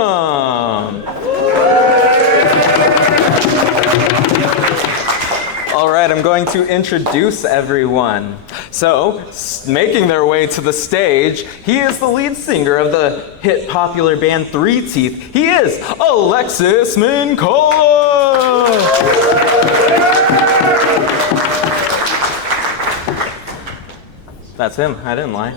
welcome. All right, I'm going to introduce everyone. So, making their way to the stage, he is the lead singer of the hit popular band Three Teeth. He is Alexis Mincolla. That's him, I didn't lie.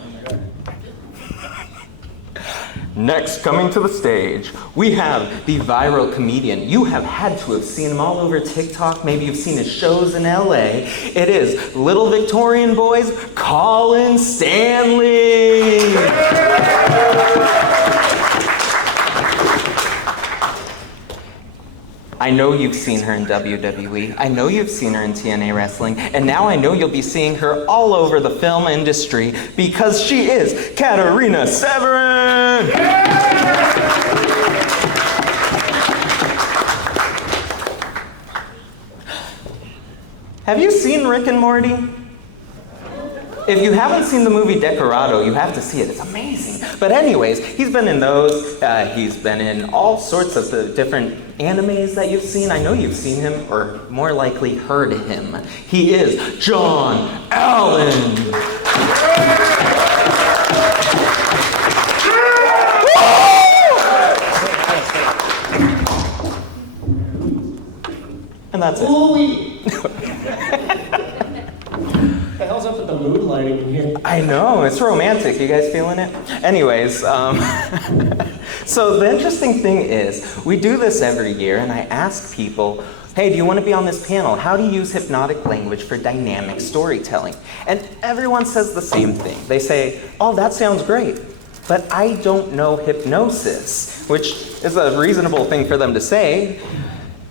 Next, coming to the stage, we have the viral comedian. You have had to have seen him all over TikTok. Maybe you've seen his shows in LA. It is little Victorian boys, Colin Stanley. I know you've seen her in WWE. I know you've seen her in TNA wrestling. And now I know you'll be seeing her all over the film industry because she is Katarina Severen. Have you seen Rick and Morty? If you haven't seen the movie Decorado, you have to see it. It's amazing. But anyways, he's been in those. He's been in all sorts of the different animes that you've seen. I know you've seen him, or more likely heard him. He is Jon Allen. And that's it. What the hell's up with the mood lighting in here? I know, it's romantic. You guys feeling it? Anyways, so the interesting thing is, we do this every year, and I ask people, hey, do you want to be on this panel? How do you use hypnotic language for dynamic storytelling? And everyone says the same thing. They say, oh, that sounds great, but I don't know hypnosis, which is a reasonable thing for them to say.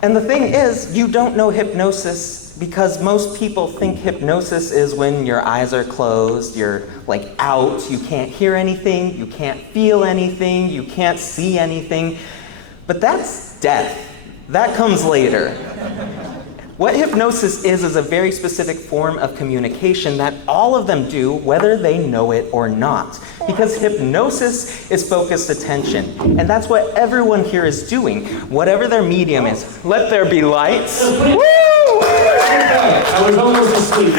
And the thing is, you don't know hypnosis because most people think hypnosis is when your eyes are closed, you're like out, you can't hear anything, you can't feel anything, you can't see anything. But that's death. That comes later. What hypnosis is a very specific form of communication that all of them do, whether they know it or not. Because hypnosis is focused attention, and that's what everyone here is doing, whatever their medium is. Let there be lights. Woo! I was almost asleep.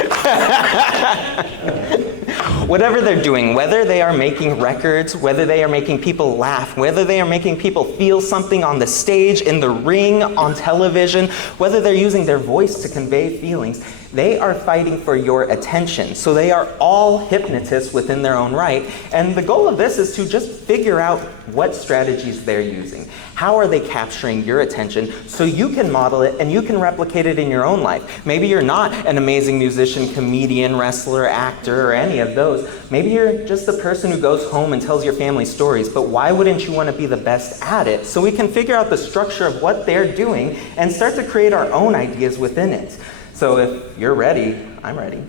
Whatever they're doing, whether they are making records, whether they are making people laugh, whether they are making people feel something on the stage, in the ring, on television, whether they're using their voice to convey feelings, they are fighting for your attention. So they are all hypnotists within their own right. And the goal of this is to just figure out what strategies they're using. How are they capturing your attention so you can model it and you can replicate it in your own life? Maybe you're not an amazing musician, comedian, wrestler, actor, or any of those. Maybe you're just the person who goes home and tells your family stories, but why wouldn't you want to be the best at it? So we can figure out the structure of what they're doing and start to create our own ideas within it. So if you're ready, I'm ready.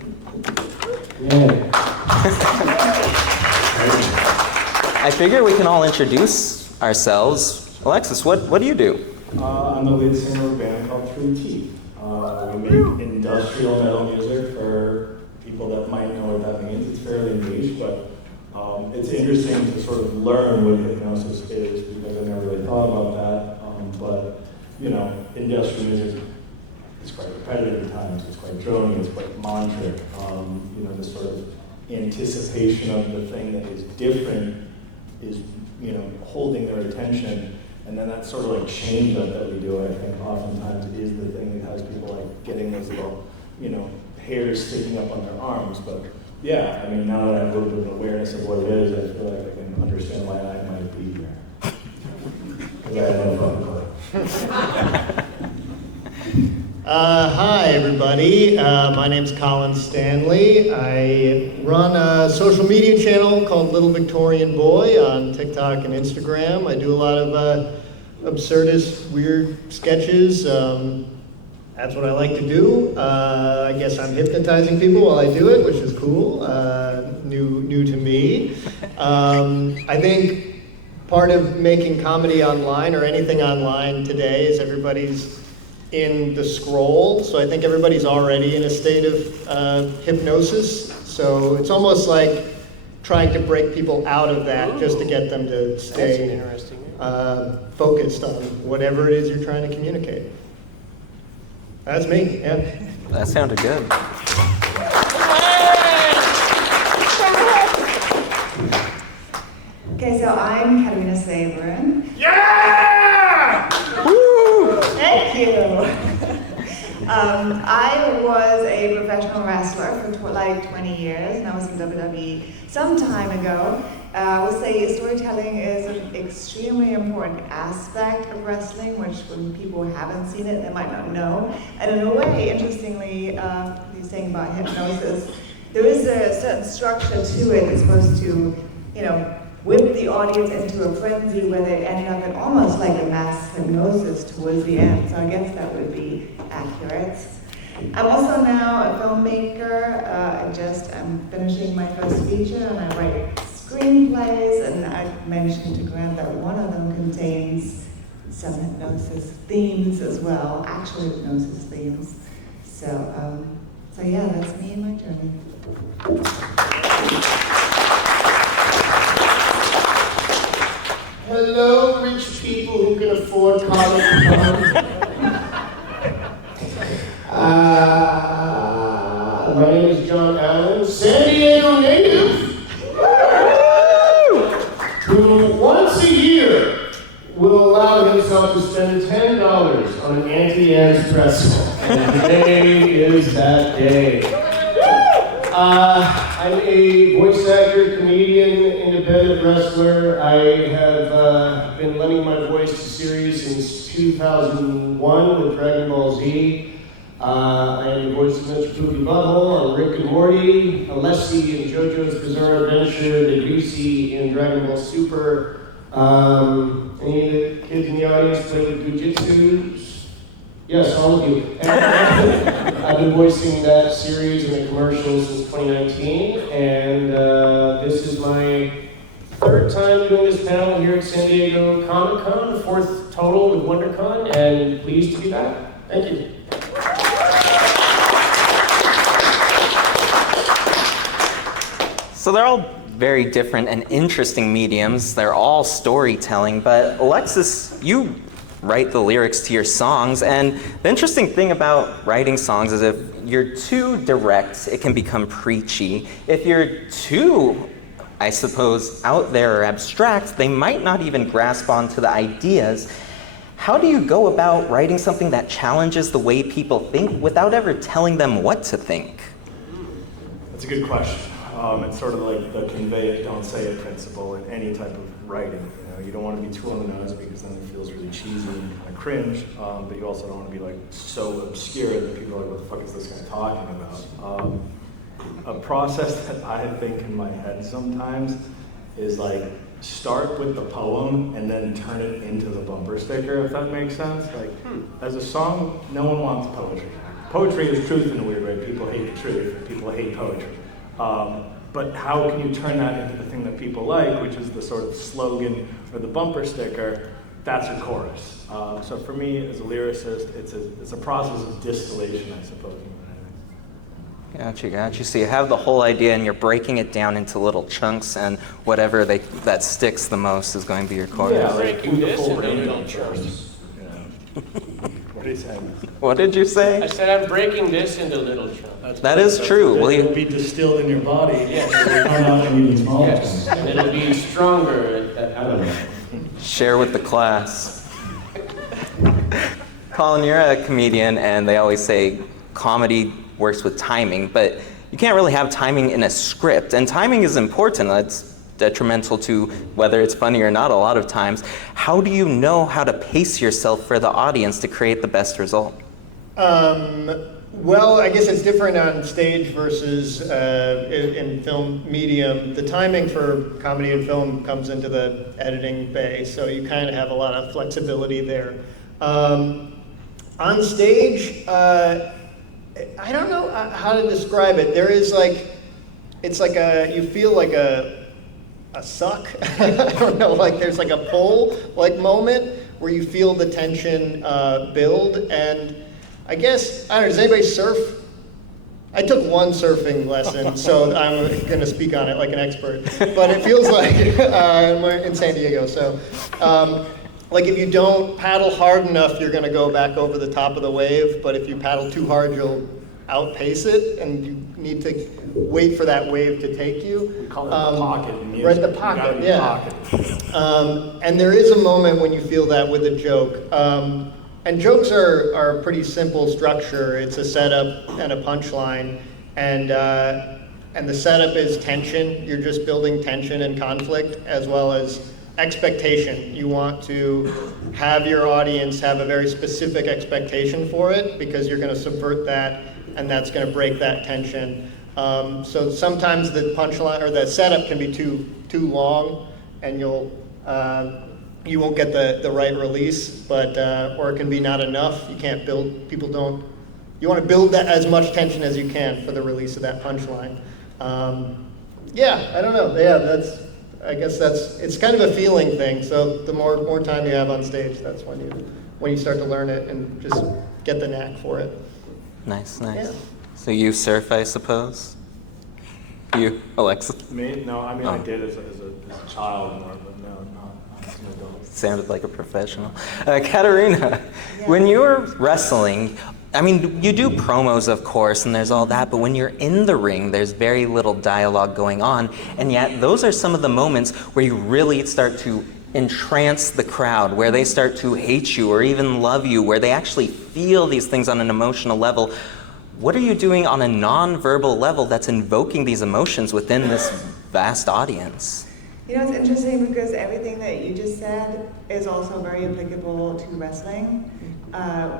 Yeah. I figure we can all introduce ourselves. Alexis, what do you do? I'm the lead singer of a band called Three Teeth. We make industrial metal music for people that might know what that means. It's fairly niche, but it's interesting to sort of learn what hypnosis is because I never really thought about that. But, you know, industrial music is quite repetitive at times. It's quite droning, it's quite mantric. You know, the sort of anticipation of the thing that is different is, you know, holding their attention. And then that sort of like change up that we do, I think oftentimes is the thing that has people like getting those little, you know, hairs sticking up on their arms. But yeah, I mean, now that I have a little bit of awareness of what it is, I feel like I can understand why I might be here. Because I have no fun. Hi, everybody. My name's Colin Stanley. I run a social media channel called Little Victorian Boy on TikTok and Instagram. I do a lot of absurdist, weird sketches. That's what I like to do. I guess I'm hypnotizing people while I do it, which is cool. New to me. I think part of making comedy online or anything online today is everybody's in the scroll, so I think everybody's already in a state of hypnosis. So it's almost like trying to break people out of that just to get them to stay. That's interesting. focused on whatever it is you're trying to communicate. That's me, yeah. That sounded good. Okay, so I'm Katarina Severen. Yeah! Woo! Thank you. I was a professional wrestler for like 20 years, and I was in WWE some time ago. I would say storytelling is an extremely important aspect of wrestling, which when people haven't seen it, they might not know. And in a way, interestingly, you're saying about hypnosis, there is a certain structure to it that's supposed to, whip the audience into a frenzy where they end up in almost like a mass hypnosis towards the end. So I guess that would be accurate. I'm also now a filmmaker. I'm finishing my first feature, and I write screenplays, and I mentioned to Grant that one of them contains some hypnosis themes as well, actual hypnosis themes. So yeah, that's me and my journey. Hello, rich people who can afford Colin. My name is Jon Allen, San Diego native, who once a year will allow himself to spend $10 on an Auntie pretzel. And today is that day. I'm a voice actor, comedian, independent wrestler. I have been lending my voice to series since 2001 with Dragon Ball Z. I am the voice of Mr. Poopy Butthole on Rick and Morty, Alexis in JoJo's Bizarre Adventure, the Greasy in Dragon Ball Super. Any of the kids in the audience play with Jujitsu? Yes, all of you. And I've been voicing that series in the commercials since 2019, and this is my third time doing this panel here at San Diego Comic-Con, fourth total with WonderCon, and pleased to be back. Thank you. So they're all very different and interesting mediums. They're all storytelling, but Alexis, you write the lyrics to your songs, and the interesting thing about writing songs is if you're too direct, it can become preachy. If you're too, I suppose, out there or abstract, they might not even grasp onto the ideas. How do you go about writing something that challenges the way people think without ever telling them what to think? That's a good question. It's sort of like the convey it, don't say it principle in any type of writing. You don't want to be too on the nose because then it feels really cheesy and kind of cringe, but you also don't want to be like so obscure that people are like, what the fuck is this guy talking about? A process that I think in my head sometimes is like start with the poem and then turn it into the bumper sticker, if that makes sense. Like, as a song, no one wants poetry. Poetry is truth in a weird way. People hate the truth, people hate poetry. But how can you turn that into the thing that people like, which is the sort of slogan or the bumper sticker? That's your chorus. So for me, as a lyricist, it's a process of distillation, I suppose. Gotcha. So you have the whole idea and you're breaking it down into little chunks, and whatever that sticks the most is going to be your chorus. Yeah, like Breaking this into little chunks. What did he say? What did you say? I said I'm breaking this into little chunks. That is true. Will It'll you? be distilled in your body. Yes. It'll come out in even smaller Yes, chunks. and it'll be stronger. I don't know. Share with the class. Colin, you're a comedian, and they always say comedy works with timing, but you can't really have timing in a script, and timing is important. It's detrimental to whether it's funny or not a lot of times. How do you know how to pace yourself for the audience to create the best result? Well, I guess it's different on stage versus in film medium. The timing for comedy and film comes into the editing bay, so you kind of have a lot of flexibility there. On stage, I don't know how to describe it. There is it's like you feel like a suck. I don't know, like there's like a pull moment where you feel the tension build, and I guess, I don't know, does anybody surf? I took one surfing lesson, so I'm going to speak on it like an expert. But it feels like we're in San Diego, so like if you don't paddle hard enough, you're going to go back over the top of the wave. But if you paddle too hard, you'll outpace it, and you need to wait for that wave to take you. We call it the pocket in music. Right, the pocket, yeah. And there is a moment when you feel that with a joke. And jokes are a pretty simple structure. It's a setup and a punchline, and the setup is tension. You're just building tension and conflict, as well as expectation. You want to have your audience have a very specific expectation for it, because you're going to subvert that, and that's going to break that tension. So sometimes the punchline or the setup can be too long, and you won't get the right release, but or it can be not enough. You can't build. You want to build that as much tension as you can for the release of that punchline. Yeah, I don't know. Yeah, I guess it's kind of a feeling thing. So the more time you have on stage, that's when you start to learn it and just get the knack for it. Nice. Yeah. So you surf, I suppose? You, Alexis? Me? No, I mean, I did as a child more, but no, not as an adult. Sounded like a professional. Katarina, when you're wrestling, I mean, you do promos, of course, and there's all that, but when you're in the ring, there's very little dialogue going on, and yet those are some of the moments where you really start to entrance the crowd, where they start to hate you or even love you, where they actually feel these things on an emotional level. What are you doing on a non-verbal level that's invoking these emotions within this vast audience? You know, it's interesting because everything that you just said is also very applicable to wrestling,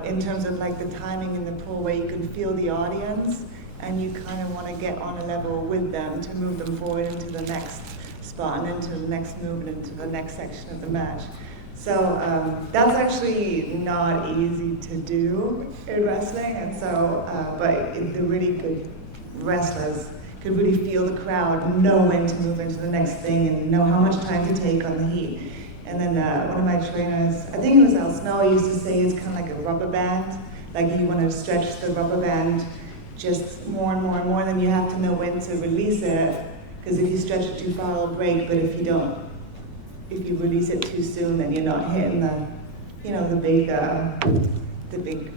in terms of like the timing and the pull, where you can feel the audience and you kind of want to get on a level with them to move them forward into the next spot and into the next move and into the next section of the match. So that's actually not easy to do in wrestling, and so but the really good wrestlers could really feel the crowd, know when to move into the next thing, and know how much time to take on the heat. And then one of my trainers, I think it was Al Snow, used to say it's kind of like a rubber band. Like you want to stretch the rubber band just more and more and more, then you have to know when to release it, because if you stretch it too far, it'll break. But if you release it too soon, then you're not hitting the big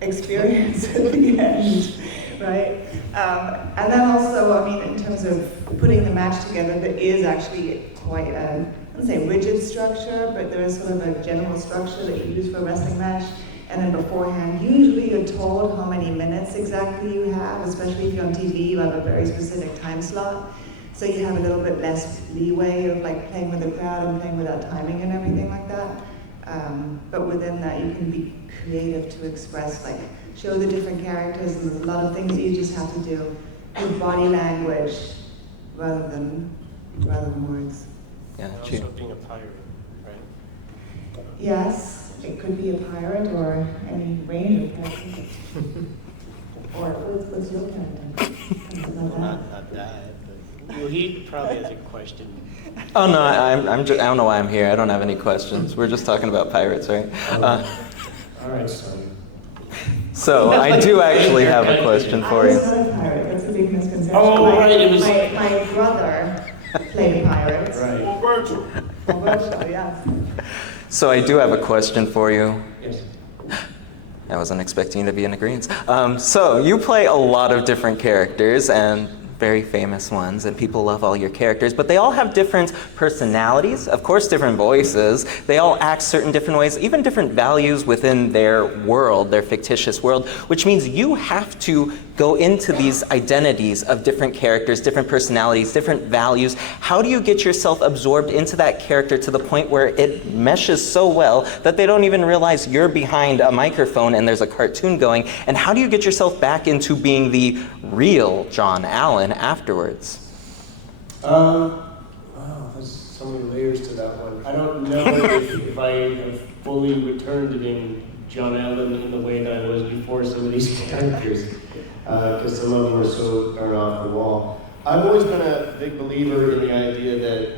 experience at the end, right? And then also, I mean, in terms of putting the match together, there is actually quite I wouldn't say rigid structure, but there is sort of a general structure that you use for a wrestling match. And then beforehand, usually you're told how many minutes exactly you have, especially if you're on TV, you have a very specific time slot. So you have a little bit less leeway of like playing with the crowd and playing without timing and everything like that. But within that, you can be creative to express, like show the different characters, and there's a lot of things that you just have to do with body language rather than words. Yeah, Also being a pirate, right? Yes, it could be a pirate or any range of characters. Or what's your character? Not that. But, well, he probably has a question. Oh no, I don't know why I'm here. I don't have any questions. We're just talking about pirates, right? All right, son. So I do actually have a question for I you. was not a pirate. That's a big misconception. Oh, right, it was- My brother played a pirate. Right. Virtual. Virtual, yes. So I do have a question for you. Yes. I wasn't expecting you to be in agreement. So you play a lot of different characters, and very famous ones, and people love all your characters, but they all have different personalities, of course different voices, they all act certain different ways, even different values within their world, their fictitious world, which means you have to go into these identities of different characters, different personalities, different values. How do you get yourself absorbed into that character to the point where it meshes so well that they don't even realize you're behind a microphone and there's a cartoon going? And how do you get yourself back into being the real Jon Allen afterwards? Wow, there's so many layers to that one. I don't know if I have fully returned to being Jon Allen in the way that I was before some of these characters, because some of them are so darn off the wall. I've always been a big believer in the idea that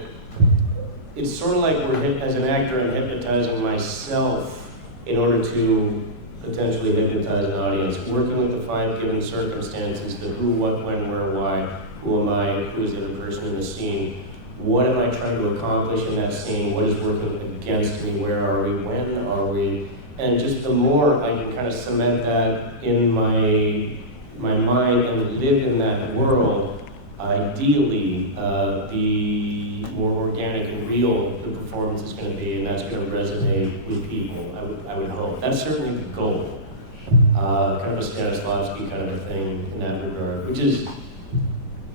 it's sort of like as an actor, I'm hypnotizing myself in order to potentially hypnotize an audience, working with the 5 given circumstances, the who, what, when, where, why, who am I, who is the other person in the scene, what am I trying to accomplish in that scene, what is working against me, where are we, when are we, and just the more I can kind of cement that in my mind and live in that world, ideally, the more organic and real the performance is going to be, and that's going to resonate with people, I would hope. That's certainly the goal. Kind of a Stanislavski kind of a thing in that regard, which is,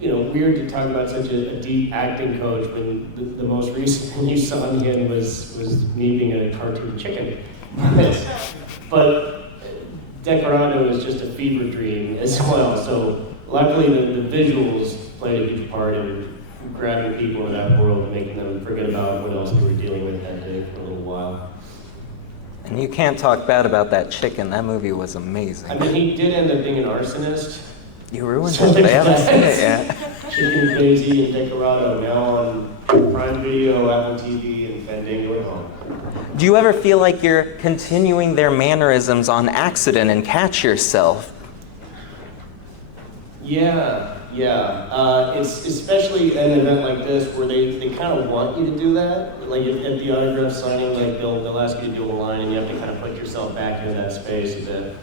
weird to talk about such a deep acting coach when the most recent thing you saw me in was me being a cartoon chicken. But Decorado is just a fever dream as well, so luckily the visuals played a huge part in grabbing people in that world and making them forget about what else they were dealing with that day for a little while. And you can't talk bad about that chicken. That movie was amazing. I mean, he did end up being an arsonist. You ruined it. I haven't seen it yet. Chicken Crazy and Decorado now on Prime Video, Apple TV, and Fandango at home. Do you ever feel like you're continuing their mannerisms on accident and catch yourself? Yeah. It's especially at an event like this where they kind of want you to do that. Like at the autograph signing, like they'll ask you to do a line and you have to kind of put yourself back into that space a bit.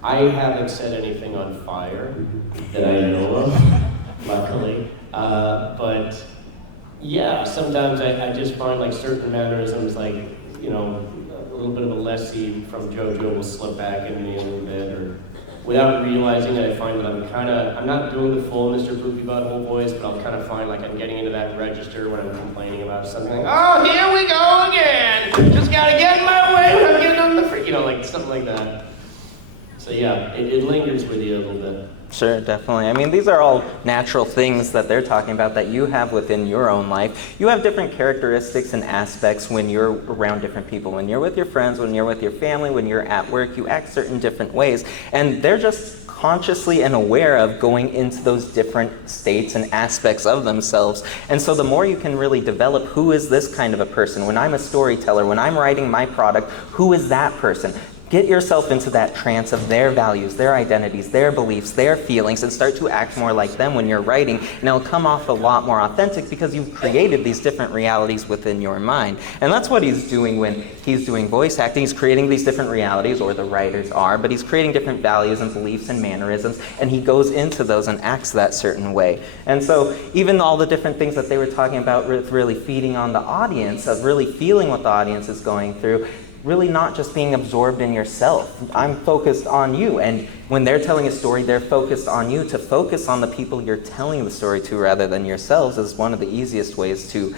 I haven't set anything on fire that I know of, luckily. But yeah, sometimes I just find like certain mannerisms, like, a little bit of a lessee from JoJo will slip back in me a little bit, or without realizing it, I find that I'm not doing the full Mr. Poopy Butthole voice, but I'll kind of find like I'm getting into that register when I'm complaining about something, like, oh, here we go again! Just gotta get in my way when I'm getting on the free, like something like that. So yeah, it lingers with you a little bit. Sure, definitely. I mean, these are all natural things that they're talking about that you have within your own life. You have different characteristics and aspects when you're around different people. When you're with your friends, when you're with your family, when you're at work, you act certain different ways. And they're just consciously and aware of going into those different states and aspects of themselves. And so the more you can really develop who is this kind of a person, when I'm a storyteller, when I'm writing my product, who is that person? Get yourself into that trance of their values, their identities, their beliefs, their feelings, and start to act more like them when you're writing, and it'll come off a lot more authentic because you've created these different realities within your mind. And that's what he's doing when he's doing voice acting. He's creating these different realities, or the writers are, but he's creating different values and beliefs and mannerisms, and he goes into those and acts that certain way. And so even all the different things that they were talking about with really feeding on the audience, of really feeling what the audience is going through, really not just being absorbed in yourself. I'm focused on you, and when they're telling a story, they're focused on you. To focus on the people you're telling the story to rather than yourselves is one of the easiest ways to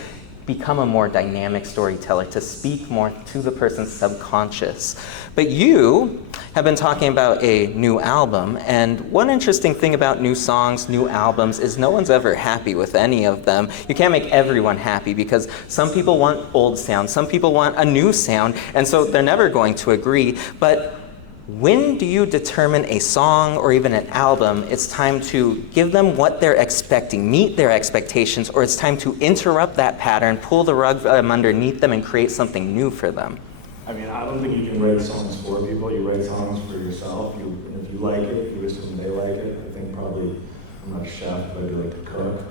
become a more dynamic storyteller, to speak more to the person's subconscious. But you have been talking about a new album, and one interesting thing about new songs, new albums, is no one's ever happy with any of them. You can't make everyone happy because some people want old sound, some people want a new sound, and so they're never going to agree. But when do you determine a song or even an album it's time to give them what they're expecting, meet their expectations, or it's time to interrupt that pattern, pull the rug underneath them, and create something new for them? I mean, I don't think you can write songs for people. You write songs for yourself. And if you like it, you assume they like it. I think probably, I'm not a chef, but I do like to cook.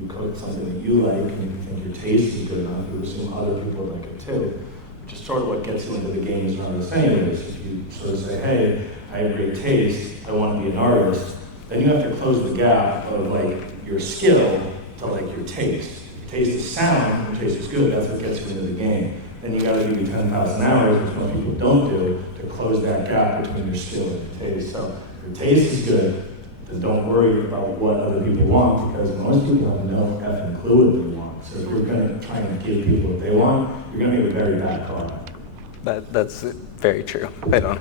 You cook something that you like, and you think your taste is good enough, you assume other people like it too. Which is sort of what gets you into the game as an artist anyways. If you sort of say, hey, I have great taste, I want to be an artist, then you have to close the gap of like your skill to like your taste. Your taste is sound, your taste is good, that's what gets you into the game. Then you gotta give you 10,000 hours, which most people don't do, to close that gap between your skill and your taste. So if your taste is good, then don't worry about what other people want, because most people have no effing clue what they want. So if you're gonna try and give people what they want, you're gonna make a very bad product. That's very true. I don't.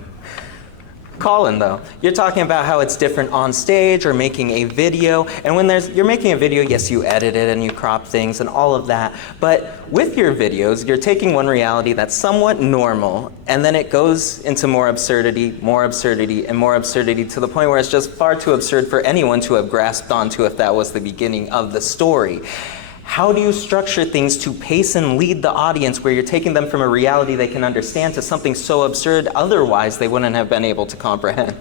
Colin, though, you're talking about how it's different on stage or making a video, and when you're making a video, yes, you edit it and you crop things and all of that, but with your videos, you're taking one reality that's somewhat normal, and then it goes into more absurdity, and more absurdity, to the point where it's just far too absurd for anyone to have grasped onto if that was the beginning of the story. how do you structure things to pace and lead the audience where you're taking them from a reality they can understand to something so absurd otherwise they wouldn't have been able to comprehend?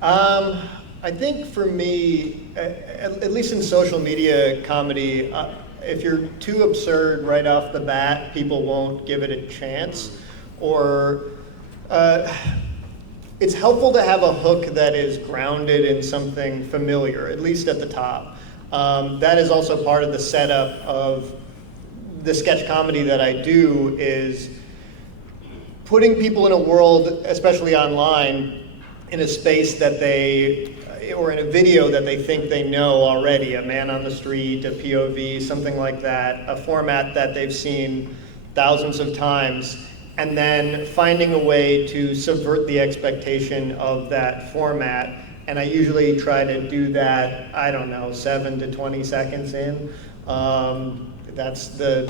I think for me, at least in social media comedy, if you're too absurd right off the bat, people won't give it a chance. Or it's helpful to have a hook that is grounded in something familiar, at least at the top. That is also part of the setup of the sketch comedy that I do, is putting people in a world, especially online, in a space that they, or in a video that they think they know already, a man on the street, a POV, something like that, a format that they've seen thousands of times, and then finding a way to subvert the expectation of that format. And I usually try to do that, I don't know, 7 to 20 seconds in. That's the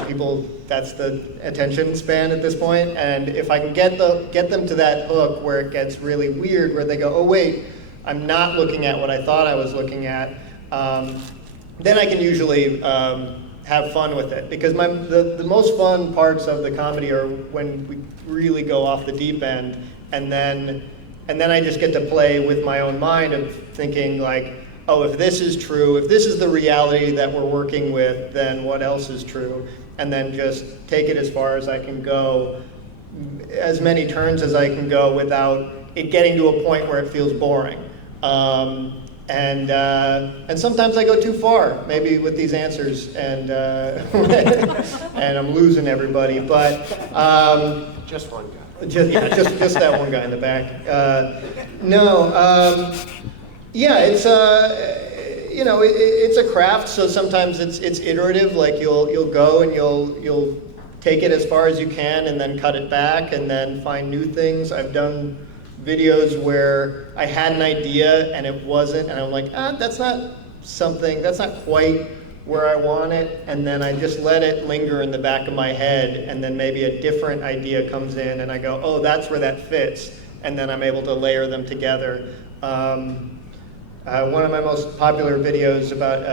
attention span at this point. And if I can get them to that hook where it gets really weird, where they go, oh wait, I'm not looking at what I thought I was looking at, then I can usually have fun with it. Because the most fun parts of the comedy are when we really go off the deep end, and then I just get to play with my own mind of thinking like, oh, if this is true, if this is the reality that we're working with, then what else is true? And then just take it as far as I can go, as many turns as I can go without it getting to a point where it feels boring. And sometimes I go too far, maybe with these answers, and and I'm losing everybody. But just one guy. Just that one guy in the back. Yeah, it's it's a craft. So sometimes it's iterative. Like you'll go and you'll take it as far as you can, and then cut it back, and then find new things. I've done videos where I had an idea and it wasn't, and I'm like, that's not quite where I want it, and then I just let it linger in the back of my head, and then maybe a different idea comes in, and I go, oh, that's where that fits, and then I'm able to layer them together. One of my most popular videos about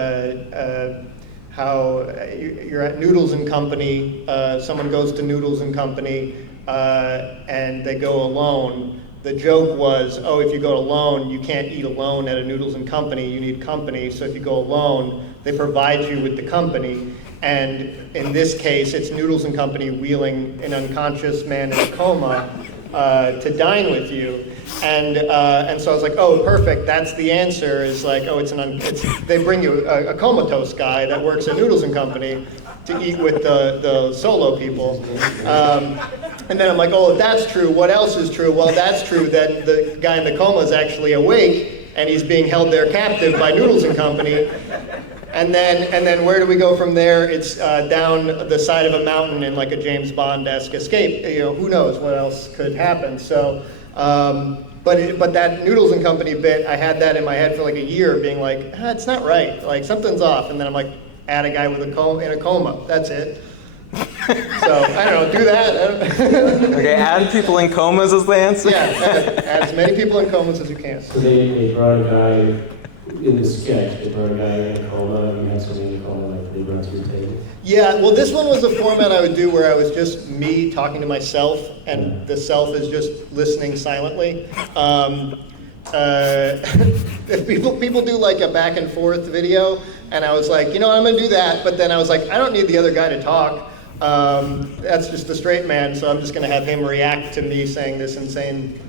how you're at Noodles and Company, someone goes to Noodles and Company, and they go alone. The joke was, oh, if you go alone, you can't eat alone at a Noodles and Company, you need company, so if you go alone, they provide you with the company. And in this case, it's Noodles and Company wheeling an unconscious man in a coma to dine with you. And so I was like, oh, perfect, that's the answer, is like, oh, they bring you a comatose guy that works at Noodles and Company to eat with the solo people. And then I'm like, oh, if that's true, what else is true? Well, that's true that the guy in the coma is actually awake, and he's being held there captive by Noodles and Company. And then where do we go from there? It's down the side of a mountain in like a James Bond-esque escape. Who knows what else could happen? So, but that Noodles and Company bit, I had that in my head for like a year, being like, it's not right. Like something's off. And then I'm like, add a guy with in a coma. That's it. So I don't know. Do that. Okay, add people in comas as the answer. Yeah, add as many people in comas as you can. So they brought a guy in the sketch. They brought a guy in a coma, and you had somebody in a coma, like they run through the table. Yeah, well, this one was a format I would do where I was just me talking to myself, and the self is just listening silently. People do like a back and forth video, and I was like, I'm gonna do that, but then I was like, I don't need the other guy to talk. That's just the straight man, so I'm just gonna have him react to me saying this insane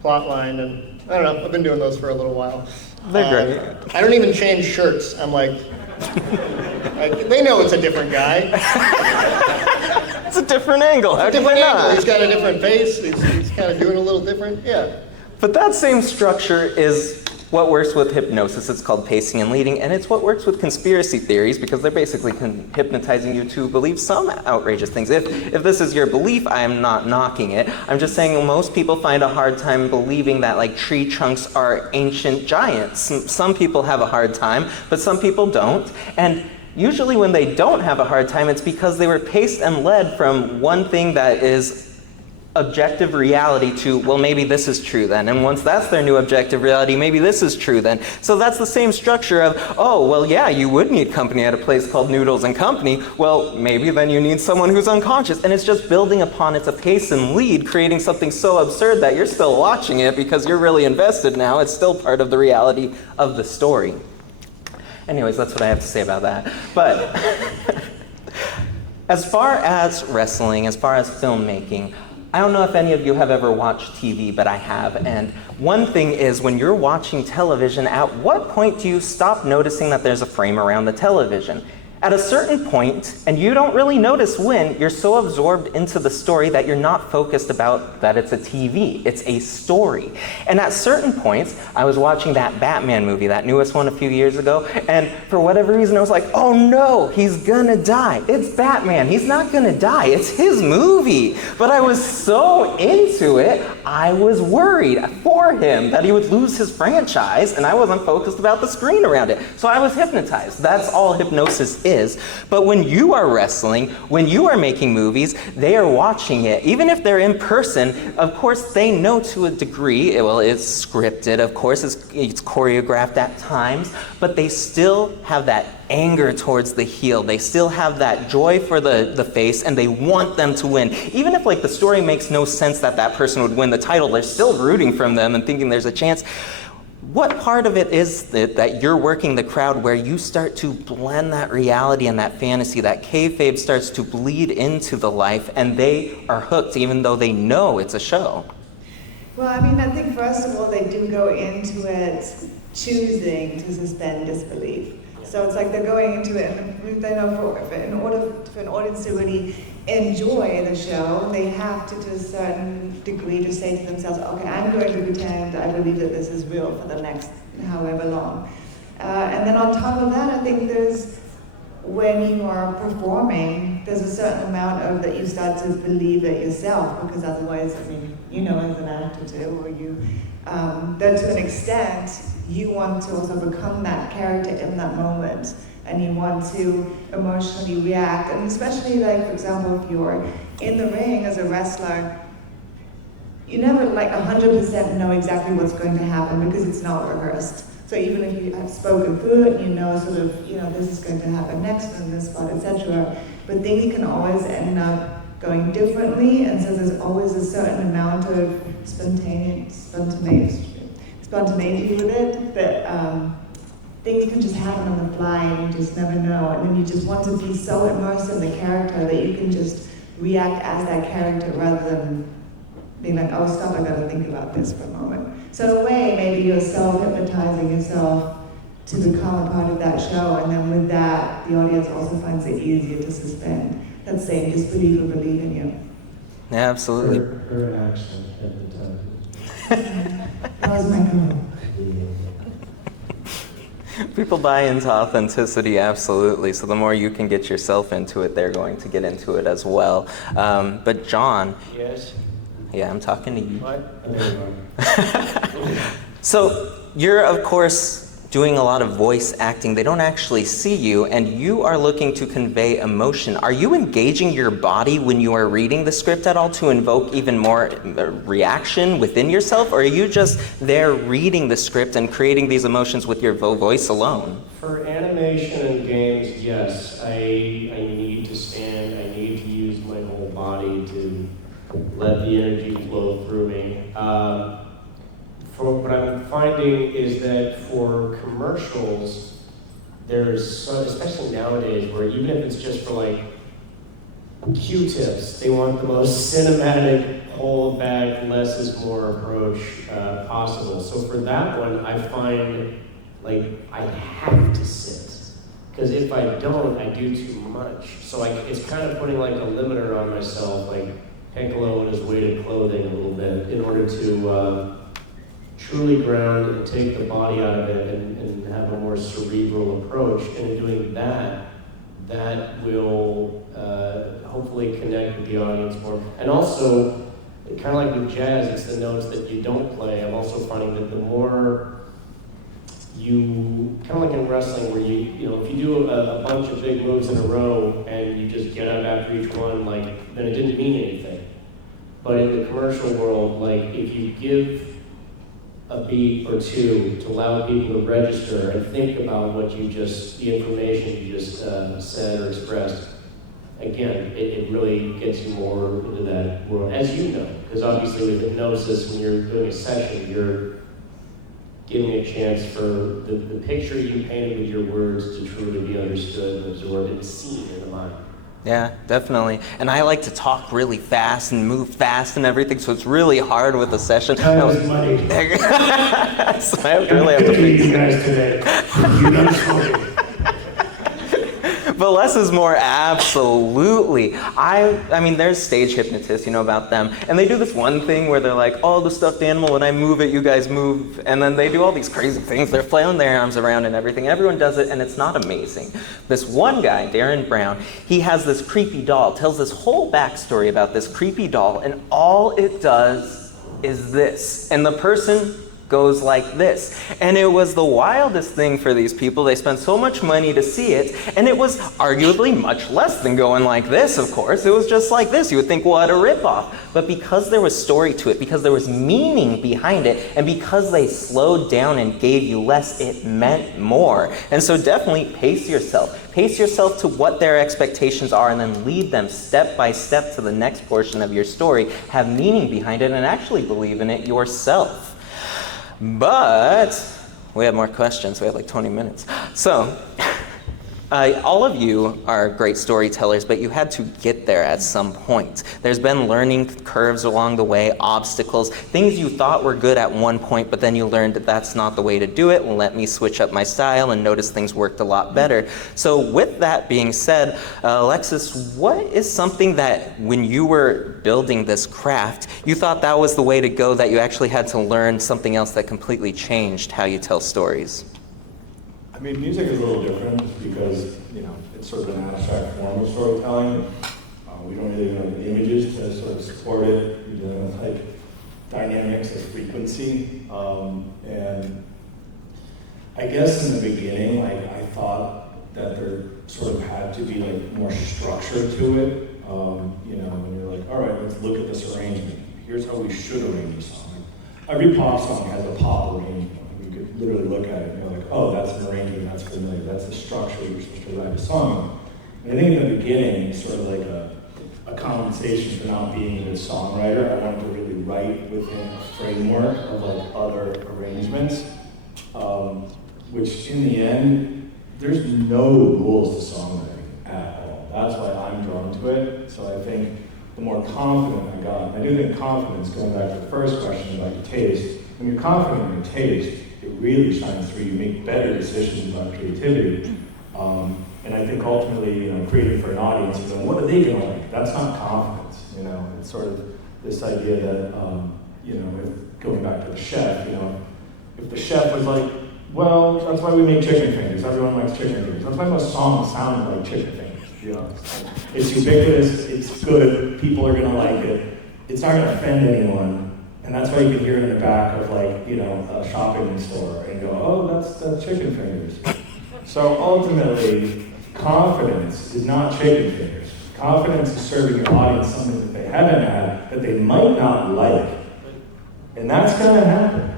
plot line, and I don't know, I've been doing those for a little while. They're great. I don't even change shirts. I'm like they know it's a different guy. It's a different angle. How can they not? He's got a different face. He's kind of doing a little different. Yeah. But that same structure is what works with hypnosis. It's called pacing and leading, and it's what works with conspiracy theories, because they're basically hypnotizing you to believe some outrageous things. If this is your belief, I am not knocking it. I'm just saying most people find a hard time believing that like tree trunks are ancient giants. Some people have a hard time, but some people don't. And usually when they don't have a hard time, it's because they were paced and led from one thing that is objective reality to, well, maybe this is true then. And once that's their new objective reality, maybe this is true then. So that's the same structure of, oh, well, yeah, you would need company at a place called Noodles and Company. Well, maybe then you need someone who's unconscious. And it's just building upon its a pace and lead, creating something so absurd that you're still watching it because you're really invested now. It's still part of the reality of the story. Anyways, that's what I have to say about that. But as far as wrestling, as far as filmmaking, I don't know if any of you have ever watched TV, but I have. And one thing is, when you're watching television, at what point do you stop noticing that there's a frame around the television? At a certain point, and you don't really notice when, you're so absorbed into the story that you're not focused about that it's a TV, it's a story. And at certain points, I was watching that Batman movie, that newest one a few years ago, and for whatever reason I was like, oh no, he's gonna die. It's Batman, he's not gonna die, it's his movie. But I was so into it, I was worried for him that he would lose his franchise, and I wasn't focused about the screen around it. So I was hypnotized. That's all hypnosis is. But when you are wrestling, when you are making movies, they are watching it. Even if they're in person, of course, they know to a degree, well, it's scripted, of course, it's choreographed at times, but they still have that anger towards the heel. They still have that joy for the face, and they want them to win. Even if, like, the story makes no sense that that person would win the title, they're still rooting from them and thinking there's a chance. What part of it is that you're working the crowd where you start to blend that reality and that fantasy, that kayfabe starts to bleed into the life, and they are hooked even though they know it's a show? Well, I mean, I think first of all, they do go into it choosing to suspend disbelief. So it's like they're going into it, and they know in order for an audience to really enjoy the show, they have to a certain degree, to say to themselves, okay, I'm going to pretend I believe that this is real for the next however long. And then on top of that, I think there's, when you are performing, there's a certain amount of that you start to believe it yourself, because otherwise, I mean, you know, as an actor too, or you, that to an extent, you want to also become that character in that moment, and you want to emotionally react. And especially, like, for example, if you're in the ring as a wrestler, you never, like, 100% know exactly what's going to happen because it's not rehearsed. So even if you have spoken through it, you know sort of, you know, this is going to happen next in this spot, etc. But things can always end up going differently, and so there's always a certain amount of spontaneity with it, that things can just happen on the fly and you just never know. And then you just want to be so immersed in the character that you can just react as that character rather than being like, oh, stop, I gotta think about this for a moment. So in a way, maybe you're self-hypnotizing yourself to become a part of that show, and then with that, the audience also finds it easier to suspend that same disbelief or believe in you. Yeah, absolutely. Her accent hypnotizing. That was my goal. People buy into authenticity, absolutely. So the more you can get yourself into it, they're going to get into it as well. But Jon. Yes? Yeah, I'm talking to you. What? So you're, of course, doing a lot of voice acting. They don't actually see you, and you are looking to convey emotion. Are you engaging your body when you are reading the script at all to invoke even more reaction within yourself, or are you just there reading the script and creating these emotions with your voice alone? For animation and games, yes, I need to stand, I need to use my whole body to let the energy flow through me. For what I'm finding is that for commercials, there's, especially nowadays, where even if it's just for like Q-tips, they want the most cinematic, hold back, less is more approach possible. So for that one, I find like I have to sit, because if I don't, I do too much. So it's kind of putting like a limiter on myself, like Piccolo in his weighted clothing a little bit, in order to truly ground and take the body out of it and have a more cerebral approach. And in doing that, that will hopefully connect with the audience more. And also, kind of like with jazz, it's the notes that you don't play. I'm also finding that the more you, kind of like in wrestling, where you know, if you do a bunch of big moves in a row and you just get out after each one, like, then it didn't mean anything. But in the commercial world, like if you give a beat or two to allow people to register and think about the information you just said or expressed, again, it really gets you more into that world, as you know, because obviously with hypnosis, when you're doing a session, you're giving a chance for the picture you painted with your words to truly be understood, absorbed, and seen in the mind. Yeah, definitely. And I like to talk really fast and move fast and everything, so it's really hard with a session. Time is money. So I really have to fix you it. guys today. You know story. But less is more, absolutely. I mean, there's stage hypnotists, you know about them, and they do this one thing where they're like, oh, the stuffed animal, when I move it, you guys move, and then they do all these crazy things. They're flailing their arms around and everything. Everyone does it, and it's not amazing. This one guy, Darren Brown, he has this creepy doll, tells this whole backstory about this creepy doll, and all it does is this, and the person goes like this. And it was the wildest thing for these people. They spent so much money to see it, and it was arguably much less than going like this, of course. It was just like this. You would think, what a ripoff. But because there was story to it, because there was meaning behind it, and because they slowed down and gave you less, it meant more. And so definitely pace yourself. Pace yourself to what their expectations are, and then lead them step by step to the next portion of your story. Have meaning behind it, and actually believe in it yourself. But we have more questions. We have like 20 minutes. So all of you are great storytellers, but you had to get there at some point. There's been learning curves along the way, obstacles, things you thought were good at one point, but then you learned that that's not the way to do it. Let me switch up my style and notice things worked a lot better. So with that being said, Alexis, what is something that when you were building this craft, you thought that was the way to go, that you actually had to learn something else that completely changed how you tell stories? I mean, music is a little different because, you know, it's sort of an abstract form of storytelling. We don't really have the images to sort of support it. We're dealing with like dynamics of frequency. And I guess in the beginning, like I thought that there sort of had to be like more structure to it. You know, when you're like, all right, let's look at this arrangement. Here's how we should arrange a song. Every pop song has a pop arrangement. You could literally look at it and you're like, oh, that's an arrangement, that's familiar, that's the structure you're supposed to write a song on. And I think in the beginning, it's sort of like a compensation for not being a good songwriter. I wanted to really write within a framework of like other arrangements, which in the end, there's no rules to songwriting at all. That's why I'm drawn to it. So I think the more confident I got, I do think confidence, going back to the first question about your taste, when you're confident in your taste, it really shines through. You make better decisions about creativity. And I think ultimately, you know, creating for an audience, you know, what are they gonna like? That's not confidence, you know. It's sort of this idea that, you know, if, going back to the chef, you know, if the chef was like, well, that's why we make chicken fingers. Everyone likes chicken fingers. That's why most songs sound like chicken fingers, to be honest. It's ubiquitous, it's good, people are gonna like it. It's not gonna offend anyone. And that's why you can hear it in the back of like, you know, a shopping store and go, oh, that's chicken fingers. So ultimately, confidence is not chicken fingers. Confidence is serving your audience something that they haven't had, that they might not like. And that's gonna happen.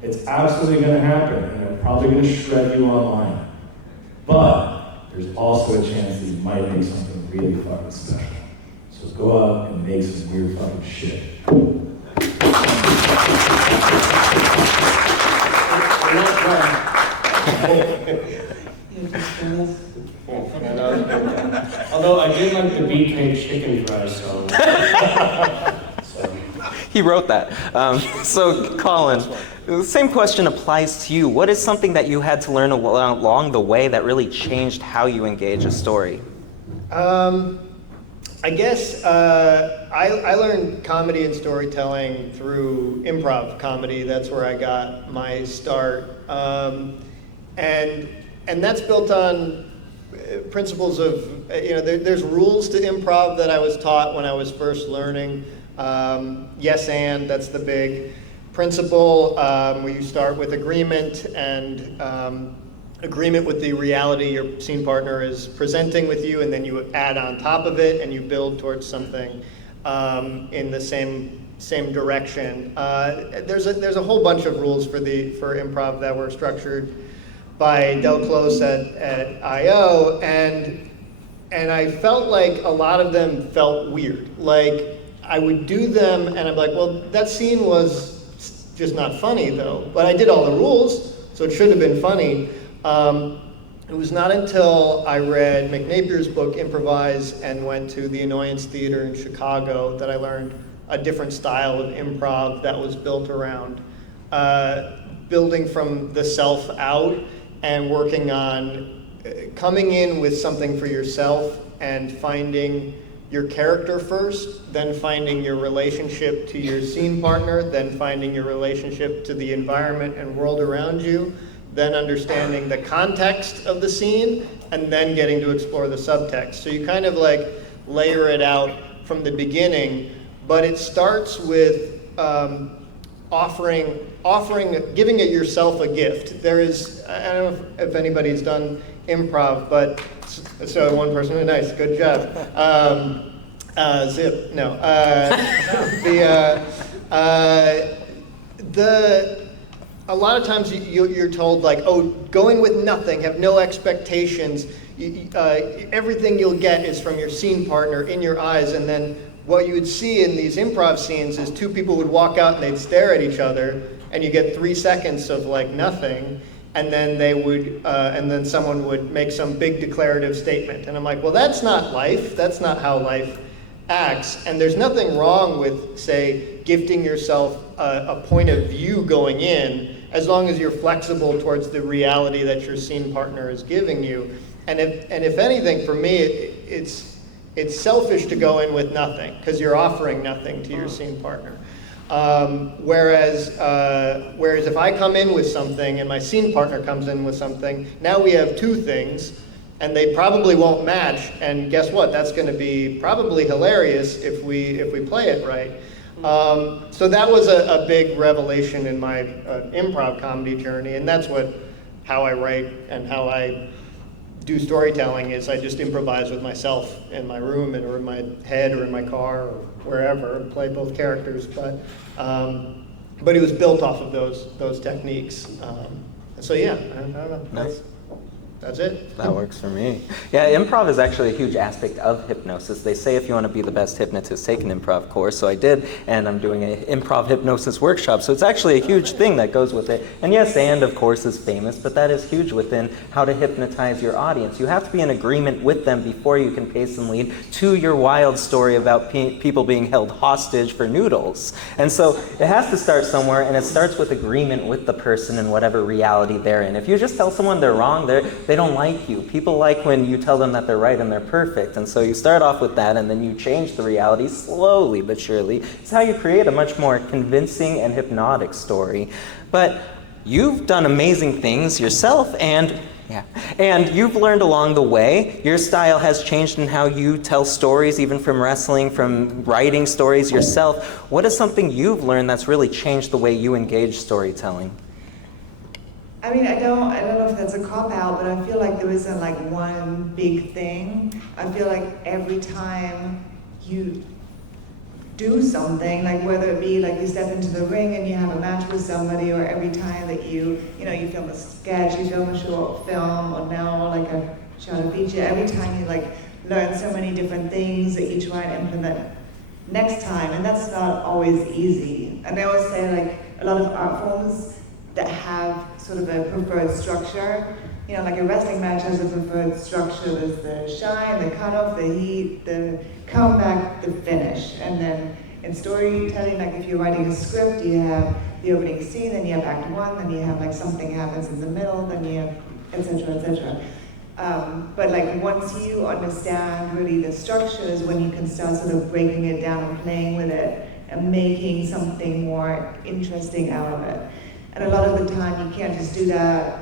It's absolutely gonna happen. And they're probably gonna shred you online. But there's also a chance that you might make something really fucking special. So go out and make some weird fucking shit. Although I did like the beefcake chicken fry song. He wrote that. So Colin, the same question applies to you. What is something that you had to learn along the way that really changed how you engage a story? I guess I learned comedy and storytelling through improv comedy. That's where I got my start. And that's built on principles of, you know, there's rules to improv that I was taught when I was first learning. Yes and, that's the big principle, where you start with agreement and agreement with the reality your scene partner is presenting with you, and then you add on top of it and you build towards something. in the same direction. There's a whole bunch of rules for improv that were structured by Del Close at I.O. and I felt like a lot of them felt weird. Like I would do them and I'm like, well, that scene was just not funny though. But I did all the rules, so it should have been funny. It was not until I read McNapier's book, Improvise, and went to the Annoyance Theater in Chicago that I learned a different style of improv that was built around building from the self out and working on coming in with something for yourself and finding your character first, then finding your relationship to your scene partner, then finding your relationship to the environment and world around you, then understanding the context of the scene, and then getting to explore the subtext. So you kind of like layer it out from the beginning, but it starts with giving it yourself a gift. There is, I don't know if anybody's done improv, but, so one person, nice, good job. Zip, no. A lot of times you're told like, oh, go in with nothing, have no expectations. Everything you'll get is from your scene partner in your eyes, and then what you would see in these improv scenes is two people would walk out and they'd stare at each other, and you get 3 seconds of like nothing, and then they would, and then someone would make some big declarative statement, and I'm like, well, that's not life. That's not how life acts, and there's nothing wrong with, say, gifting yourself a point of view going in, as long as you're flexible towards the reality that your scene partner is giving you. And if anything, for me, it's selfish to go in with nothing, because you're offering nothing to your scene partner. Whereas if I come in with something and my scene partner comes in with something, now we have two things, and they probably won't match. And guess what? That's going to be probably hilarious if we play it right. So that was a big revelation in my improv comedy journey, and that's how I write and how I do storytelling is I just improvise with myself in my room or in my head or in my car or wherever and play both characters. But it was built off of those techniques. So yeah, I don't know. Nice. That's it. That works for me. Yeah, improv is actually a huge aspect of hypnosis. They say if you want to be the best hypnotist, take an improv course. So I did, and I'm doing an improv hypnosis workshop. So it's actually a huge thing that goes with it. And yes, and of course is famous, but that is huge within how to hypnotize your audience. You have to be in agreement with them before you can pace and lead to your wild story about people being held hostage for noodles. And so it has to start somewhere, and it starts with agreement with the person and whatever reality they're in. If you just tell someone they're wrong, they don't like you. People like when you tell them that they're right and they're perfect. And so you start off with that, and then you change the reality slowly but surely. It's how you create a much more convincing and hypnotic story. But you've done amazing things yourself, and you've learned along the way. Your style has changed in how you tell stories, even from wrestling, from writing stories yourself. What is something you've learned that's really changed the way you engage storytelling? I mean, I don't know if that's a cop-out, but I feel like there isn't like one big thing. I feel like every time you do something, like whether it be like you step into the ring and you have a match with somebody, or every time that you film a sketch, you film a short film, or now like a short feature, every time you like learn so many different things that you try and implement next time, and that's not always easy. And I always say like a lot of art forms that have sort of a preferred structure. Like a wrestling match has a preferred structure. There's the shine, the cutoff, the heat, the comeback, the finish. And then in storytelling, like if you're writing a script, you have the opening scene, then you have act one, then you have like something happens in the middle, then you have et cetera, et cetera. But like once you understand really the structure is when you can start sort of breaking it down and playing with it and making something more interesting out of it. And a lot of the time you can't just do that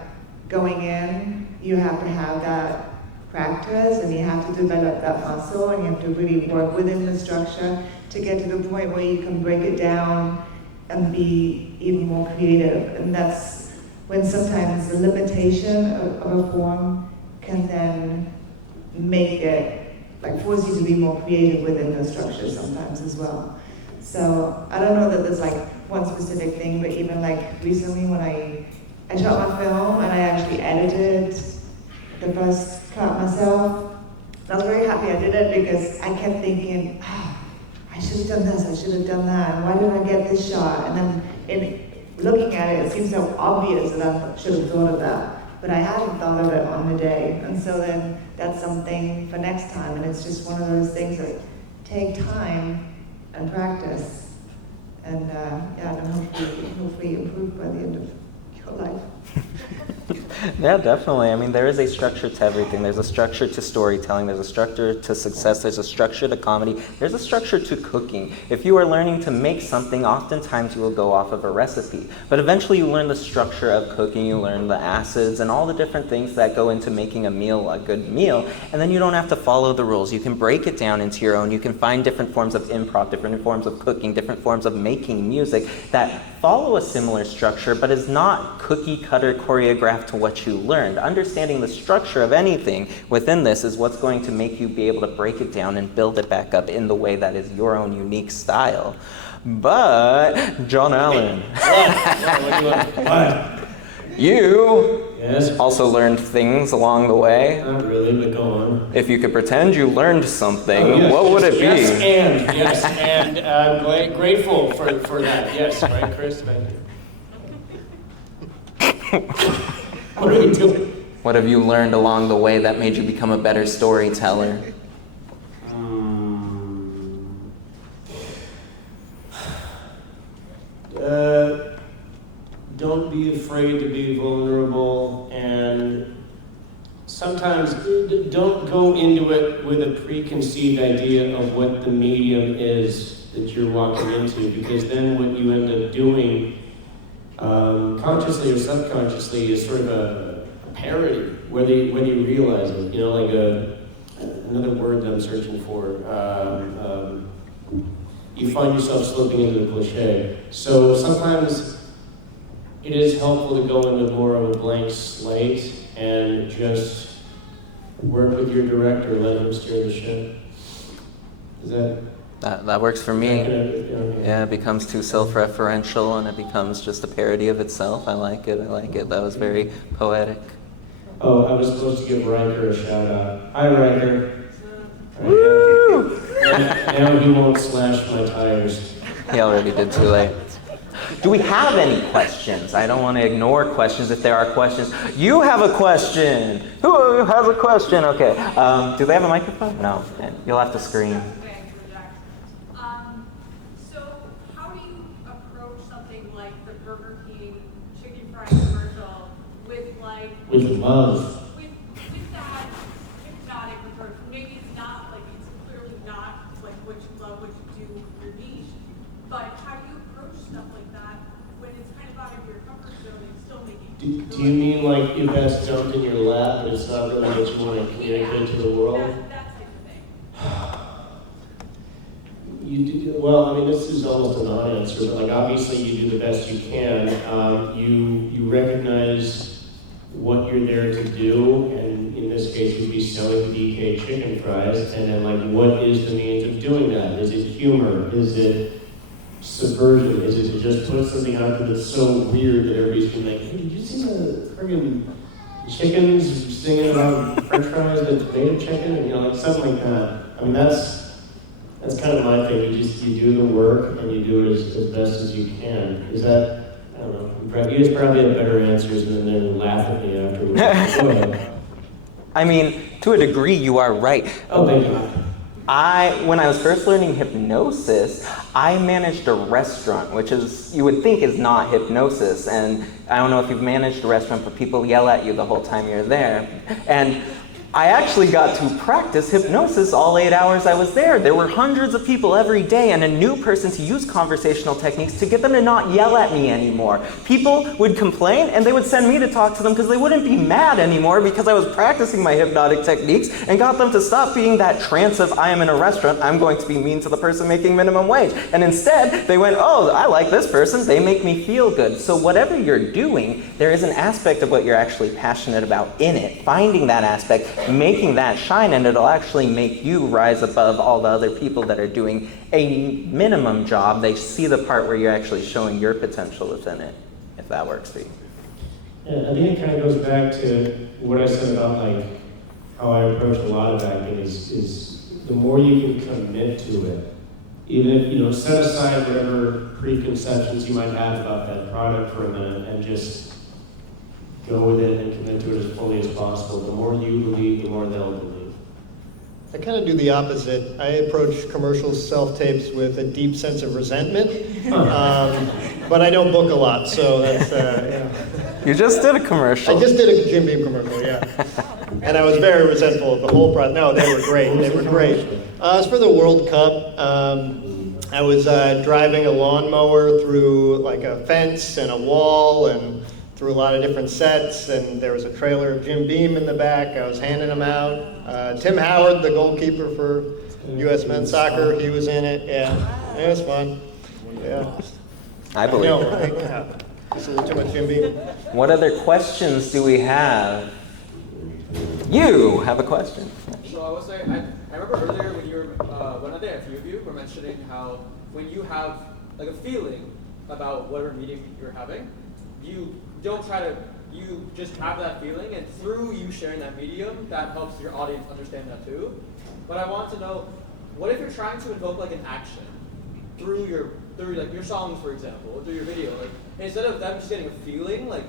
going in. You have to have that practice, and you have to develop that muscle, and you have to really work within the structure to get to the point where you can break it down and be even more creative. And that's when sometimes the limitation of a form can then make it, like force you to be more creative within the structure sometimes as well. well. So I don't know that there's like one specific thing, but even like recently when I shot my film and I actually edited the first cut myself, I was very happy I did it because I kept thinking, I should have done this, I should have done that, and why didn't I get this shot? And then in looking at it, it seems so obvious that I should have thought of that. But I hadn't thought of it on the day. And so then that's something for next time. And it's just one of those things that take time and practice. And then hopefully improve by the end of your life. Yeah, definitely. I mean, there is a structure to everything. There's a structure to storytelling. There's a structure to success. There's a structure to comedy. There's a structure to cooking. If you are learning to make something, oftentimes you will go off of a recipe. But eventually you learn the structure of cooking. You learn the acids and all the different things that go into making a meal a good meal. And then you don't have to follow the rules. You can break it down into your own. You can find different forms of improv, different forms of cooking, different forms of making music that follow a similar structure, but is not cookie cutter choreographed to what you learned. Understanding the structure of anything within this is what's going to make you be able to break it down and build it back up in the way that is your own unique style. But, Jon Allen, you Yes? also learned things along the way. Not really, but go on. If you could pretend you learned something, Oh, yes. what would it be? Yes, and grateful for that. Yes, right, Chris? Thank you. What are we doing? What have you learned along the way that made you become a better storyteller? Don't be afraid to be vulnerable, and sometimes don't go into it with a preconceived idea of what the medium is that you're walking into, because then what you end up doing, consciously or subconsciously, is sort of a parody, whether you realize it. You know, like another word that I'm searching for. You find yourself slipping into the cliche. So sometimes it is helpful to go into more of a blank slate and just work with your director, let him steer the ship. Is That works for me. Yeah. Yeah, it becomes too self-referential and it becomes just a parody of itself. I like it. That was very poetic. Oh, I was supposed to give Riker a shout out. Hi, Riker. Woo! Now he won't slash my tires. He already did too late. Do we have any questions? I don't want to ignore questions if there are questions. You have a question. Who has a question? Okay. Do they have a microphone? No. You'll have to scream. So how do you approach something like the Burger King chicken fry commercial with like With love. with that hypnotic approach? Maybe it's not like it's clearly not like what you love, what you do, your niche. But how do you approach stuff like that when it's kind of out of your comfort zone and still making? Do you mean like if that's dumped in your lap, but it's not really what you want to communicate to the world? That type of thing. You do, well, I mean, this is almost a non-answer, but like obviously you do the best you can. You recognize what you're there to do, and in this case you'd be selling DK chicken fries, and then like what is the means of doing that? Is it humor? Is it subversion? Is it to just put something out there that's so weird that everybody's gonna be like, hey, did you see the friggin' chickens singing about french fries that's made of chicken? And, you know, like something like that. I mean, that's kind of my thing. You do the work and you do it as best as you can. Is that, I don't know, you guys probably have better answers and then laugh at me afterwards. Go ahead. I mean, to a degree, you are right. Oh, thank you. When I was first learning hypnosis, I managed a restaurant, which is, you would think is not hypnosis. And I don't know if you've managed a restaurant, but people yell at you the whole time you're there. And I actually got to practice hypnosis all 8 hours I was there. There were hundreds of people every day and a new person to use conversational techniques to get them to not yell at me anymore. People would complain and they would send me to talk to them because they wouldn't be mad anymore because I was practicing my hypnotic techniques and got them to stop being that trance of I am in a restaurant, I'm going to be mean to the person making minimum wage. And instead, they went, oh, I like this person, they make me feel good. So whatever you're doing, there is an aspect of what you're actually passionate about in it, finding that aspect making that shine, and it'll actually make you rise above all the other people that are doing a minimum job. They see the part where you're actually showing your potential within it, if that works for you. Yeah, I think it kind of goes back to what I said about like how I approach a lot of acting is the more you can commit to it, even if, you know, set aside whatever preconceptions you might have about that product for a minute and just go with it and commit to it as fully as possible. The more you believe, the more they'll believe. I kind of do the opposite. I approach commercial self-tapes with a deep sense of resentment, but I don't book a lot, so that's, You just did a commercial. I just did a Jim Beam commercial, yeah. And I was very resentful of the whole process. No, they were great. They were great. It was for the World Cup. I was driving a lawnmower through like a fence and a wall and through a lot of different sets, and there was a trailer of Jim Beam in the back. I was handing them out. Tim Howard, the goalkeeper for U.S. men's soccer, he was in it. Yeah, it was fun. Yeah. I believe know, it. right? Yeah. Just a little too much Jim Beam. What other questions do we have? You have a question. So I was saying, I remember earlier when you were, one of the a few of you were mentioning how when you have like a feeling about whatever meeting you're having, you don't try to, you just have that feeling, and through you sharing that medium, that helps your audience understand that too. But I want to know, what if you're trying to invoke like an action through like your songs, for example, or through your video? Like instead of them just getting a feeling, like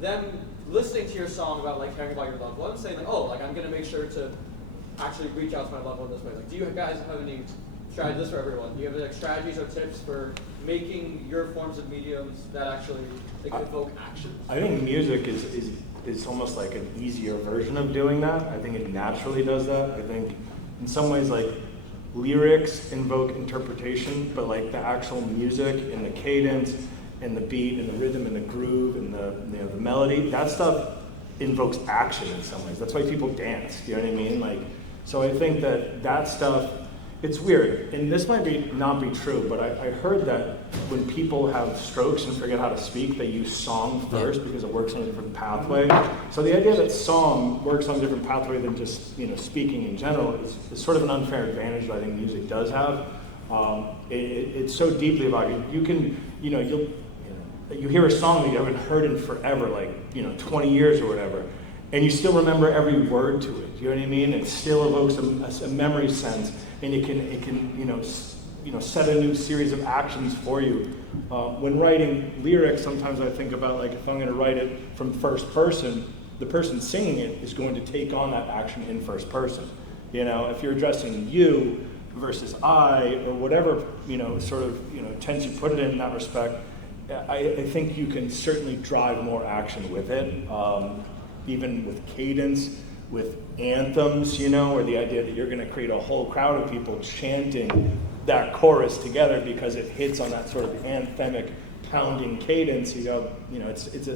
them listening to your song about like caring about your loved ones, saying like, oh, like I'm gonna make sure to actually reach out to my loved one this way. Like, do you guys have any strategies for everyone? Do you have like strategies or tips for making your forms of mediums that actually like evoke actions? I think music is almost like an easier version of doing that. I think it naturally does that. I think in some ways like lyrics invoke interpretation, but like the actual music and the cadence and the beat and the rhythm and the groove and the melody, that stuff invokes action in some ways. That's why people dance, you know what I mean? Like, so I think that stuff, it's weird, and this might not be true, but I heard that when people have strokes and forget how to speak, they use song first because it works on a different pathway. So the idea that song works on a different pathway than just, you know, speaking in general is sort of an unfair advantage that I think music does have. It's so deeply about it. You can, you know, you hear a song that you haven't heard in forever, like, you know, 20 years or whatever, and you still remember every word to it. You know what I mean? It still evokes a memory sense, and it can you know set a new series of actions for you. When writing lyrics, sometimes I think about like if I'm going to write it from first person, the person singing it is going to take on that action in first person. You know, if you're addressing you versus I, or whatever, you know, sort of, you know, tense you put it in that respect, I think you can certainly drive more action with it, even with cadence, with anthems, you know, or the idea that you're going to create a whole crowd of people chanting that chorus together because it hits on that sort of anthemic pounding cadence. You go, you know, it's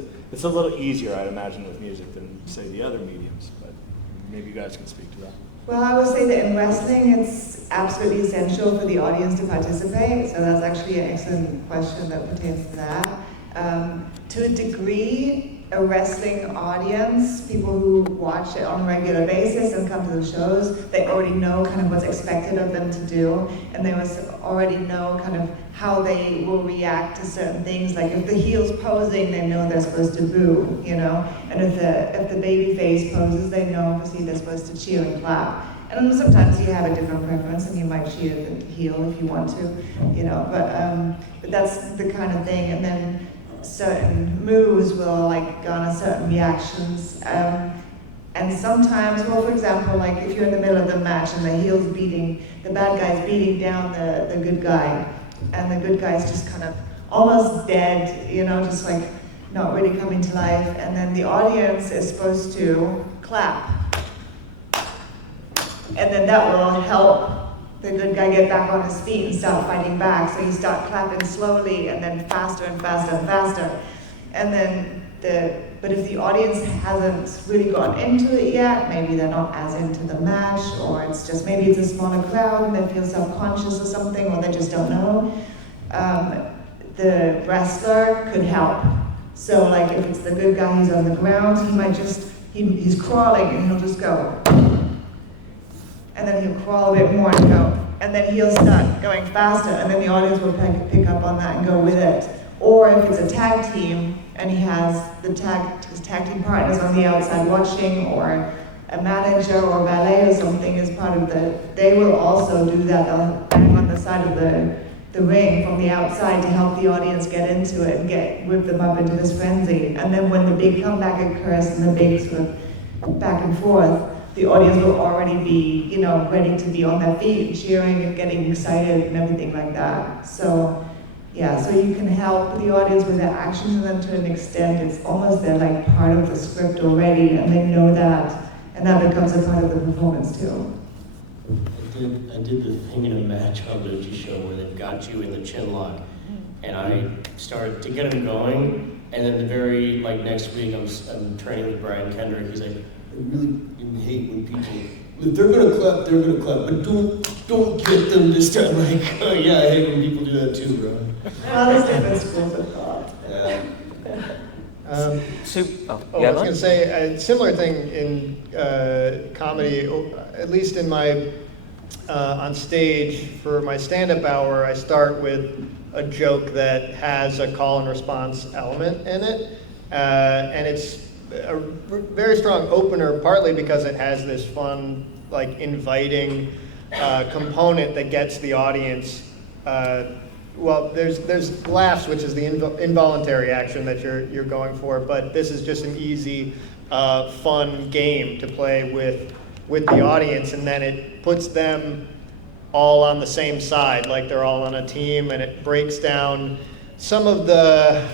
a little easier, I'd imagine, with music than say the other mediums. But maybe you guys can speak to that. Well, I would say that in wrestling, it's absolutely essential for the audience to participate. So that's actually an excellent question that pertains to that. To a degree, a wrestling audience, people who watch it on a regular basis and come to the shows, they already know kind of what's expected of them to do, and they already know kind of how they will react to certain things. Like if the heel's posing, they know they're supposed to boo, you know, and if the baby face poses, they know obviously they're supposed to cheer and clap. And then sometimes you have a different preference, and you might cheer the heel if you want to, you know. But that's the kind of thing. And then certain moves will like garner certain reactions. And sometimes, well, for example, like if you're in the middle of the match and the bad guy's beating down the good guy, and the good guy's just kind of almost dead, you know, just like not really coming to life, and then the audience is supposed to clap. And then that will help the good guy get back on his feet and start fighting back. So you start clapping slowly and then faster and faster and faster. And then but if the audience hasn't really gotten into it yet, maybe they're not as into the match, or it's just maybe it's a smaller crowd and they feel self-conscious or something, or they just don't know, the wrestler could help. So like if it's the good guy who's on the ground, he might just, he's crawling and he'll just go. and then he'll crawl a bit more and go, and then he'll start going faster, and then the audience will pick up on that and go with it. Or if it's a tag team, and he has his tag team partners on the outside watching, or a manager or valet or something is part of they will also do that. They'll bang on the side of the ring from the outside to help the audience get into it and whip them up into this frenzy. And then when the big comeback occurs and the big sort of back and forth, the audience will already be, ready to be on their feet, cheering and getting excited and everything like that. So, yeah, so you can help the audience with their actions, and then to an extent, it's almost they're like part of the script already, and they know that, and that becomes a part of the performance too. I did the thing in a match on the show where they've got you in the chin lock, and I started to get them going, and then the very next week I'm training with Brian Kendrick. He's like, I really hate when people, if they're gonna clap, they're gonna clap, but don't get them this time. Like, oh yeah, I hate when people do that too, bro. Well, there's different schools of thought. Yeah. I was going to say a similar thing in comedy, at least in my on stage for my stand-up hour. I start with a joke that has a call and response element in it, and it's a very strong opener, partly because it has this fun, inviting component that gets the audience. Well, there's laughs, which is the involuntary action that you're going for, but this is just an easy, fun game to play with the audience, and then it puts them all on the same side, like they're all on a team, and it breaks down some of the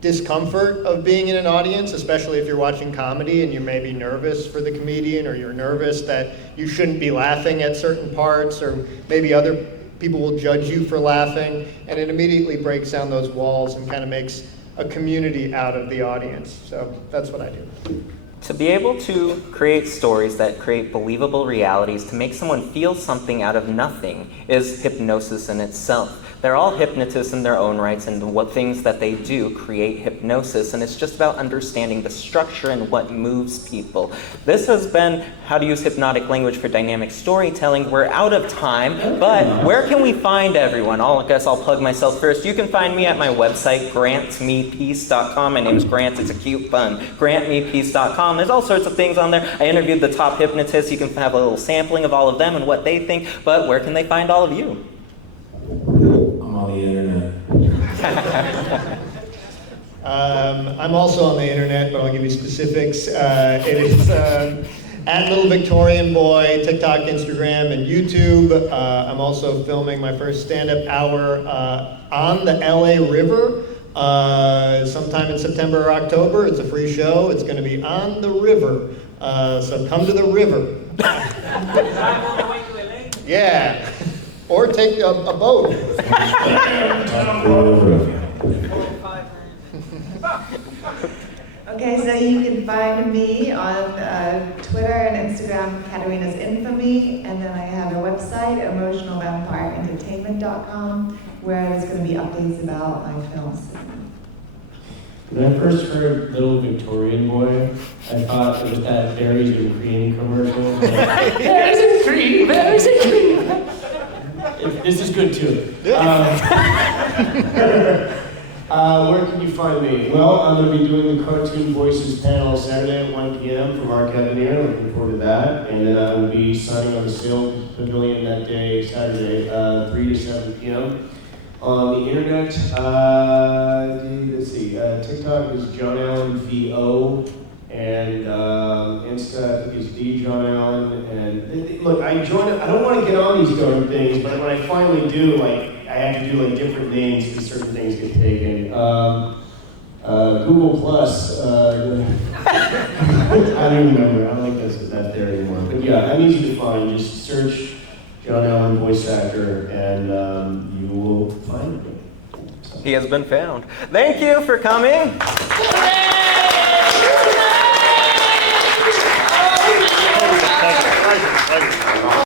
discomfort of being in an audience, especially if you're watching comedy and you may be nervous for the comedian, or you're nervous that you shouldn't be laughing at certain parts, or maybe other people will judge you for laughing, and it immediately breaks down those walls and kind of makes a community out of the audience. So that's what I do. To be able to create stories that create believable realities, to make someone feel something out of nothing, is hypnosis in itself. They're all hypnotists in their own rights, and what things that they do create hypnosis, and it's just about understanding the structure and what moves people. This has been how to use hypnotic language for dynamic storytelling. We're out of time, but where can we find everyone? I guess I'll plug myself first. You can find me at my website, grantmepeace.com. My name is Grant. It's a cute pun. grantmepeace.com. There's all sorts of things on there. I interviewed the top hypnotists. You can have a little sampling of all of them and what they think, but where can they find all of you? I'm on the internet. I'm also on the internet, but I'll give you specifics. It is at Little Victorian Boy, TikTok, Instagram, and YouTube. I'm also filming my first stand-up hour on the LA River sometime in September or October. It's a free show. It's going to be on the river. So come to the river. Yeah. Or take a boat. Okay, so you can find me on Twitter and Instagram, Katarina's Infamy, and then I have a website, emotionalvampireentertainment.com, where there's going to be updates about my films. When I first heard Little Victorian Boy, I thought it was that berries and cream commercial. Berries and cream, berries and cream. This is good too. Where can you find me? Well, I'm going to be doing the Cartoon Voices panel Saturday at 1 p.m. from Mark Evanier. Looking forward to that. And then I will be signing on the Sales Pavilion that day, Saturday, 3 to 7 p.m. On the internet, let's see, TikTok is Jon Allen VO, and Insta I think is D Jon Allen. And look, I don't want to get on these darn things, but when I finally do, I have to do different names because certain things get taken. Google Plus, I don't remember. I don't think that's there anymore. But yeah, I'm easy to find. Just search Jon Allen voice actor, and you will find me. So. He has been found. Thank you for coming.